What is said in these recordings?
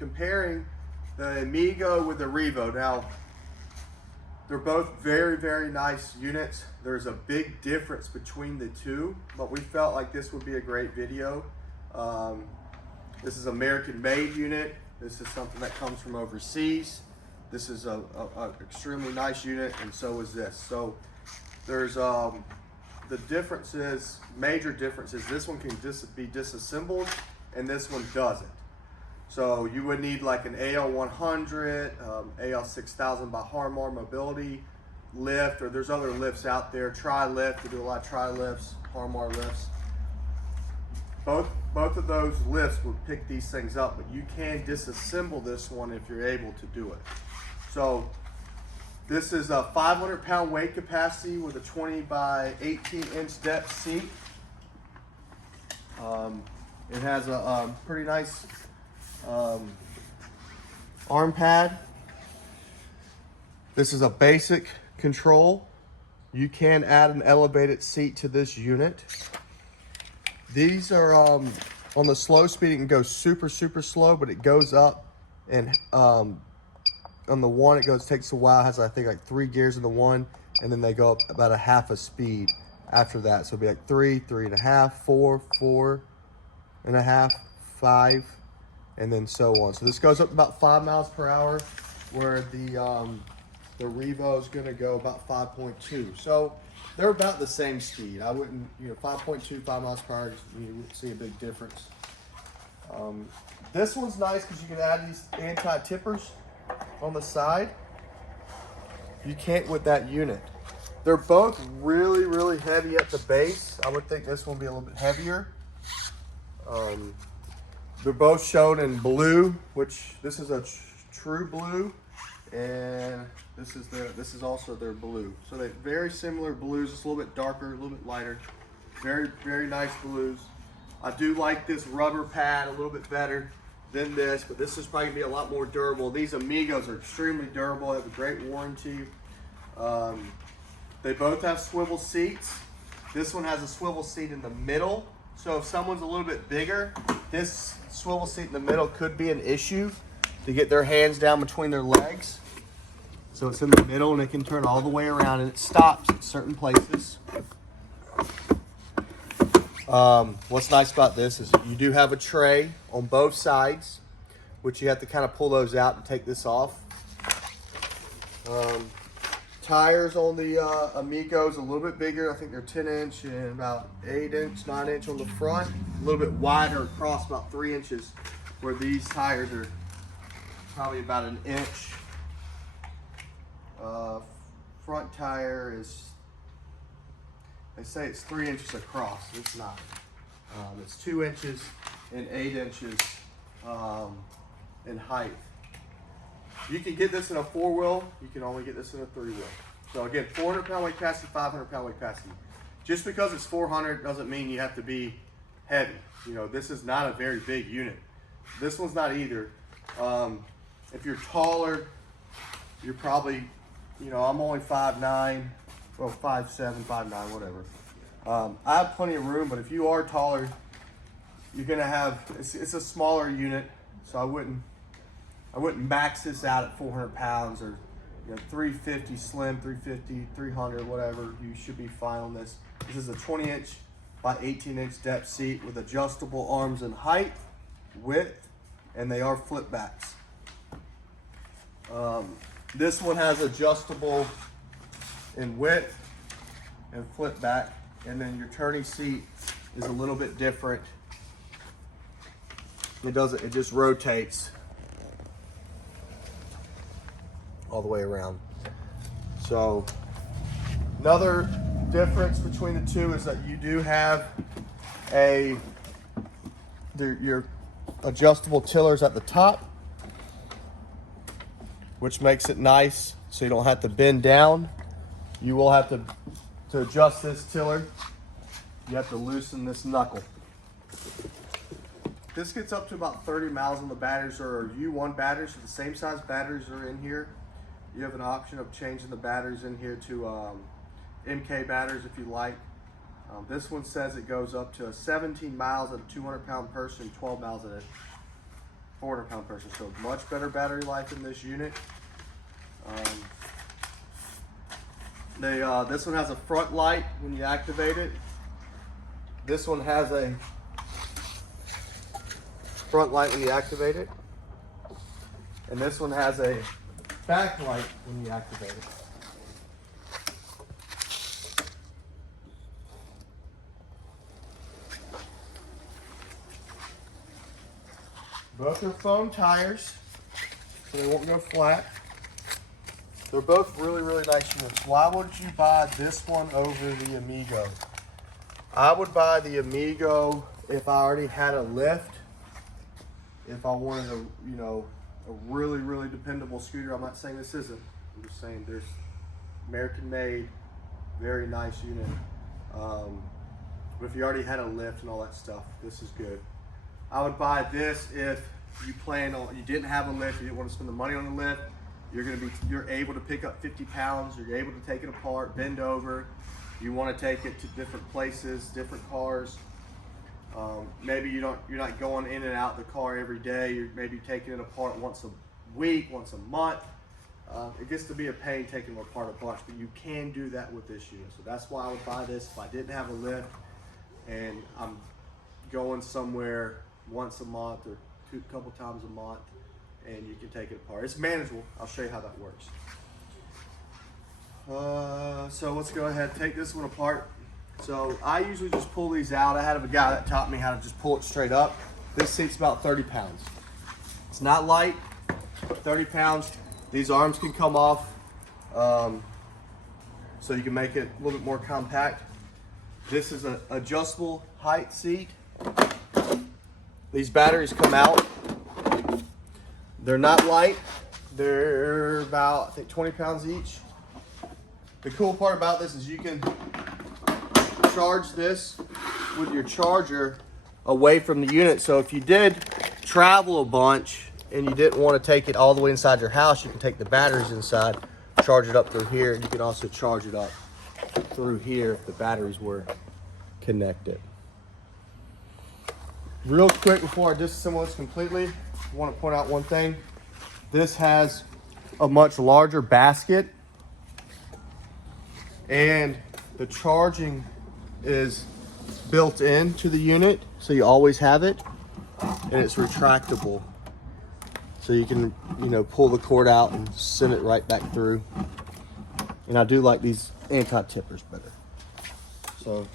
comparing the Amigo with the Revo. Now, they're both very, very nice units. There's a big difference between the two, but we felt like this would be a great video. This is American made unit. This is something that comes from overseas. This is a extremely nice unit, and so is this. So there's the differences, major differences. This one can be disassembled and this one doesn't. So you would need like an AL100, AL6000 by Harmar Mobility lift, or there's other lifts out there. Tri-lift, we do a lot of tri-lifts, Harmar lifts. Both of those lifts would pick these things up, but you can disassemble this one if you're able to do it. So this is a 500-pound weight capacity with a 20 by 18-inch depth seat. It has a pretty nice arm pad. This is a basic control. You can add an elevated seat to this unit. These are on the slow speed, it can go super slow, but it goes up, and on the one it takes a while. It has I think like 3 gears in the one, and then they go up about a half a speed after that. So it'll be like 3, 3.5, 4, 4.5, 5, and then so on. So this goes up about 5 miles per hour, where the Revo is going to go about 5.2. So they're about the same speed. I wouldn't, 5.2, 5 miles per hour, you wouldn't see a big difference. This one's nice because you can add these anti-tippers on the side. You can't with that unit. They're both really heavy at the base. I would think this one will be a little bit heavier. They're both shown in blue, which this is a true blue, and this is also their blue. So they're very similar blues, just a little bit darker, a little bit lighter. Very nice blues. I do like this rubber pad a little bit better than this, but this is probably gonna be a lot more durable. These Amigos are extremely durable, they have a great warranty. They both have swivel seats. This one has a swivel seat in the middle. So if someone's a little bit bigger, this swivel seat in the middle could be an issue to get their hands down between their legs. So it's in the middle and it can turn all the way around, and it stops at certain places. What's nice about this is you do have a tray on both sides, which you have to kind of pull those out and take this off. Tires on the Amigos a little bit bigger. I think they're 10-inch and about 8-inch, 9-inch on the front. A little bit wider across, about 3 inches, where these tires are probably about an inch. Front tire is, they say it's 3 inches across. It's not. It's 2 inches and 8 inches in height. You can get this in a 4-wheel. You can only get this in a 3-wheel. So again, 400-pound weight capacity, 500-pound weight capacity. Just because it's 400 doesn't mean you have to be heavy. This is not a very big unit. This one's not either. If you're taller, you're probably, I'm only 5'9", well 5'7", 5'9", whatever. I have plenty of room, but if you are taller, you're gonna have, it's a smaller unit, so I wouldn't max this out at 400 pounds or 350 slim, 350, 300, whatever. You should be fine on this. This is a 20-inch by 18-inch depth seat with adjustable arms and height, width, and they are flip backs. This one has adjustable in width and flip back, and then your turning seat is a little bit different. It just rotates all the way around. So another difference between the two is that you do have your adjustable tillers at the top, which makes it nice so you don't have to bend down. You will have to adjust this tiller, you have to loosen this knuckle. This gets up to about 30 miles on the batteries, or U1 batteries, so the same size batteries are in here. You have an option of changing the batteries in here to MK batteries if you like. This one says it goes up to 17 miles at a 200-pound person, 12 miles at 400-pound pressure. So much better battery life in this unit. This one has a front light when you activate it. This one has a front light when you activate it. And this one has a back light when you activate it. Both are foam tires, so they won't go flat. They're both really, really nice units. Why would you buy this one over the Amigo? I would buy the Amigo if I already had a lift. If I wanted a really, really dependable scooter. I'm not saying this isn't. I'm just saying there's American made, very nice unit. But if you already had a lift and all that stuff, this is good. I would buy this if you didn't have a lift, you didn't want to spend the money on the lift. You're able to pick up 50 pounds, you're able to take it apart, bend over. You want to take it to different places, different cars. Maybe you're not going in and out the car every day. You're maybe taking it apart once a week, once a month. It gets to be a pain taking them apart a bunch, but you can do that with this unit. So that's why I would buy this if I didn't have a lift and I'm going somewhere once a month or a couple times a month, and you can take it apart. It's manageable. I'll show you how that works. So let's go ahead and take this one apart. So I usually just pull these out. I had a guy that taught me how to just pull it straight up. This seat's about 30 pounds. It's not light, but 30 pounds. These arms can come off, so you can make it a little bit more compact. This is an adjustable height seat. These batteries come out. They're not light. They're about, I think, 20 pounds each. The cool part about this is you can charge this with your charger away from the unit. So if you did travel a bunch and you didn't want to take it all the way inside your house, you can take the batteries inside, charge it up through here, and you can also charge it up through here if the batteries were connected. Real quick before I disassemble this completely, I want to point out one thing. This has a much larger basket, and the charging is built into the unit, so you always have it, and it's retractable. So you can, pull the cord out and send it right back through. And I do like these anti-tippers better. So if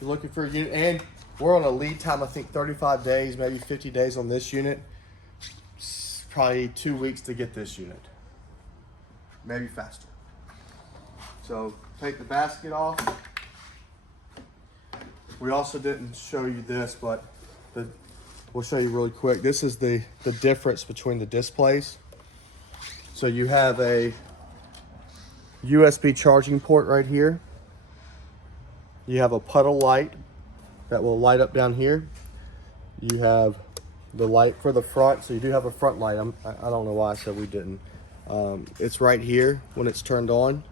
you're looking for a unit, and we're on a lead time, I think 35 days, maybe 50 days on this unit. It's probably 2 weeks to get this unit, maybe faster. So take the basket off. We also didn't show you this, but we'll show you really quick. This is the difference between the displays. So you have a USB charging port right here. You have a puddle light that will light up down here. You have the light for the front, so you do have a front light. I don't know why I said we didn't. It's right here when it's turned on.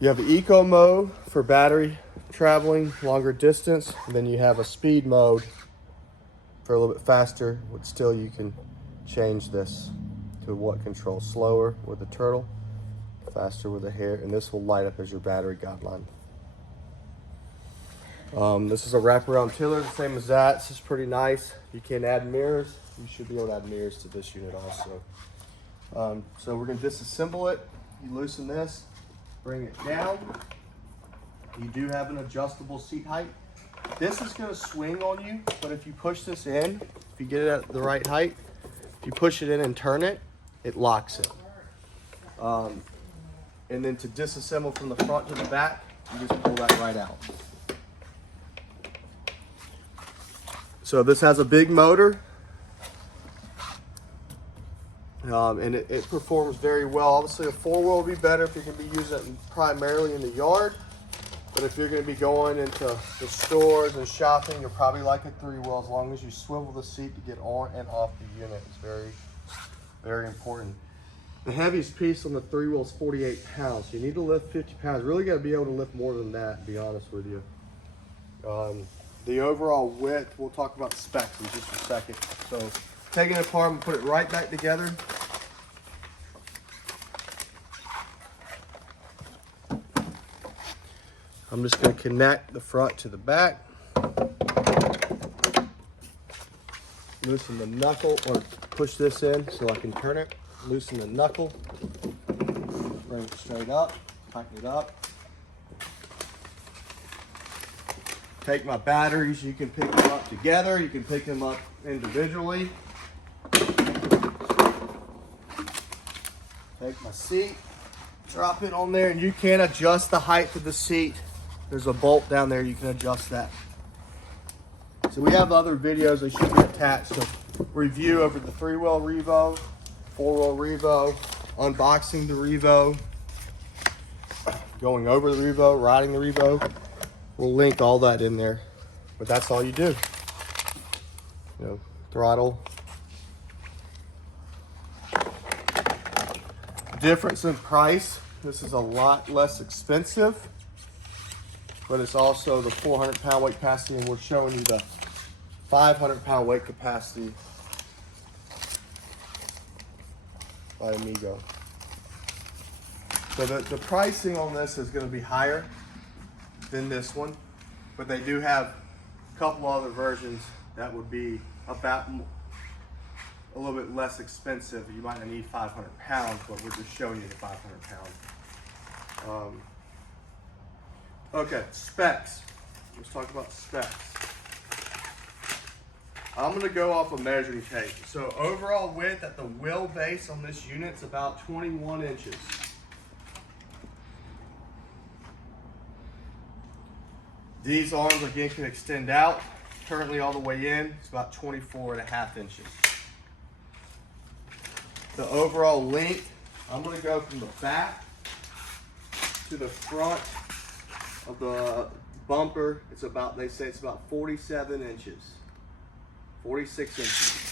You have eco mode for battery traveling longer distance, and then you have a speed mode for a little bit faster, but still you can change this to what controls slower with the turtle, faster with the hare, and this will light up as your battery guideline. This is a wraparound tiller, the same as that. This is pretty nice. You can add mirrors. You should be able to add mirrors to this unit also. So we're going to disassemble it. You loosen this, bring it down. You do have an adjustable seat height. This is going to swing on you, but if you push this in, if you get it at the right height, if you push it in and turn it, it locks it. And then to disassemble from the front to the back, you just pull that right out. So this has a big motor, and it performs very well. Obviously a four-wheel would be better if you're going to be using it primarily in the yard, but if you're going to be going into the stores and shopping, you'll probably like a three-wheel as long as you swivel the seat to get on and off the unit. It's very, very important. The heaviest piece on the three-wheel is 48 pounds. So you need to lift 50 pounds. Really got to be able to lift more than that, to be honest with you. the overall width, we'll talk about specs in just a second. So taking it apart, I'm gonna put it right back together. I'm just gonna connect the front to the back. Loosen the knuckle, or push this in so I can turn it. Loosen the knuckle. Bring it straight up, tighten it up. Take my batteries, you can pick them up together, you can pick them up individually. Take my seat, drop it on there, and you can adjust the height of the seat. There's a bolt down there, you can adjust that. So we have other videos that should be attached to review over the 3-wheel Revo, 4-wheel Revo, unboxing the Revo, going over the Revo, riding the Revo. We'll link all that in there, but that's all you do. You know, throttle. Difference in price. This is a lot less expensive, but it's also the 400-pound weight capacity, and we're showing you the 500-pound weight capacity by Amigo. So the pricing on this is going to be higher than this one, but they do have a couple other versions that would be about a little bit less expensive. You might not need 500 pounds, but we're just showing you the 500 pounds. Okay, specs. Let's talk about specs. I'm gonna go off a measuring tape. So overall width at the wheelbase on this unit is about 21 inches. These arms again can extend out. Currently all the way in, it's about 24.5 inches. The overall length, I'm gonna go from the back to the front of the bumper. It's about, they say it's about 47 inches, 46 inches.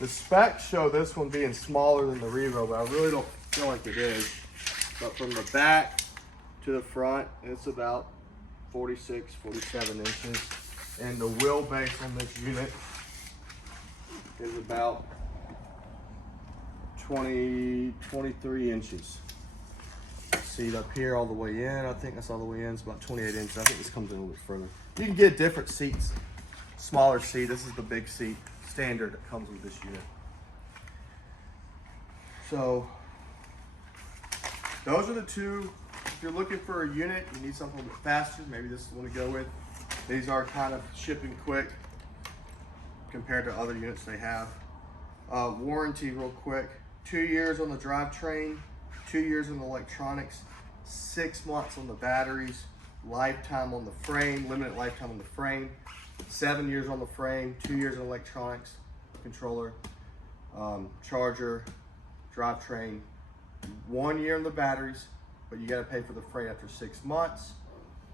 The specs show this one being smaller than the Revo, but I really don't feel like it is. But from the back to the front, it's about 46, 47 inches. And the wheelbase on this unit is about 23 inches. Seat up here all the way in, I think that's all the way in, it's about 28 inches. I think this comes in a little bit further. You can get different seats, smaller seat. This is the big seat standard that comes with this unit. So those are the two. If you're looking for a unit, you need something a little bit faster, maybe this is the one to go with. These are kind of shipping quick compared to other units they have. Warranty real quick, 2 years on the drivetrain, 2 years on the electronics, 6 months on the batteries, lifetime on the frame, limited lifetime on the frame, 7 years on the frame, 2 years on electronics, controller, charger, drivetrain, 1 year on the batteries, but you gotta pay for the freight after 6 months.